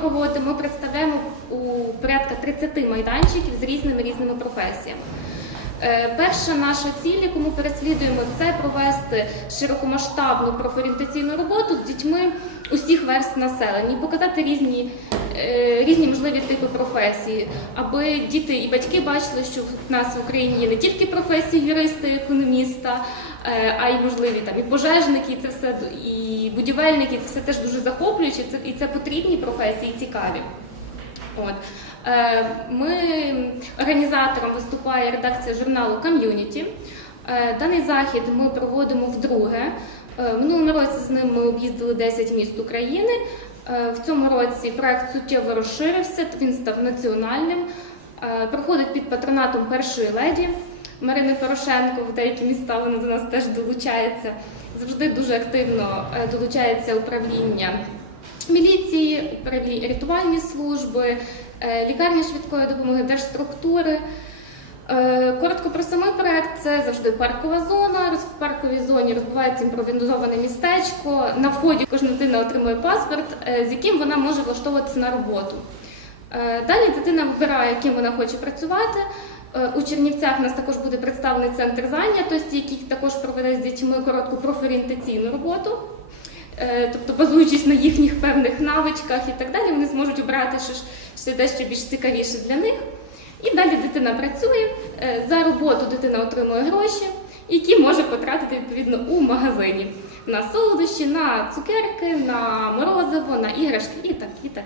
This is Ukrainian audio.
проводимо, ми представляємо у порядка 30 майданчиків з різними різними професіями. Е, Перша наша ціль, яку ми переслідуємо, це провести широкомасштабну профорієнтаційну роботу з дітьми усіх верств населення і показати різні, різні можливі типи професій, аби діти і батьки бачили, що в нас в Україні є не тільки професії юриста, економіста, е, а й можливі там і пожежники, і це все і будівельники, це все теж дуже захоплююче, це- і це потрібні професії, цікаві. От. Е, Ми організатором виступає редакція журналу Ком'юніті. Е, Даний захід ми проводимо вдруге. Е, В минулому році з ним ми об'їздили 10 міст України. Е, В цьому році проект суттєво розширився, він став національним. Е, Проходить під патронатом першої леді Марини Порошенко. В деякі міста вони до нас теж долучаються. Завжди дуже активно е, долучається управління міліції, управління рятувальні служби, лікарні швидкої допомоги, держструктури. Коротко про самий проект це завжди паркова зона. Парковій зоні розбивається імпровізоване містечко. На вході кожна дитина отримує паспорт, е, з яким вона може влаштовуватися на роботу. Е, Далі дитина вибирає, яким вона хоче працювати. Е, У Чернівцях у нас також буде представлений центр зайнятості, який також проведе з дітьми коротку профорієнтаційну роботу. Тобто, базуючись на їхніх певних навичках і так далі, вони зможуть обрати щось дещо більш цікавіше для них. І далі дитина працює. За роботу дитина отримує гроші, які може потратити відповідно у магазині на солодощі, на цукерки, на морозиво, на іграшки і так, і так.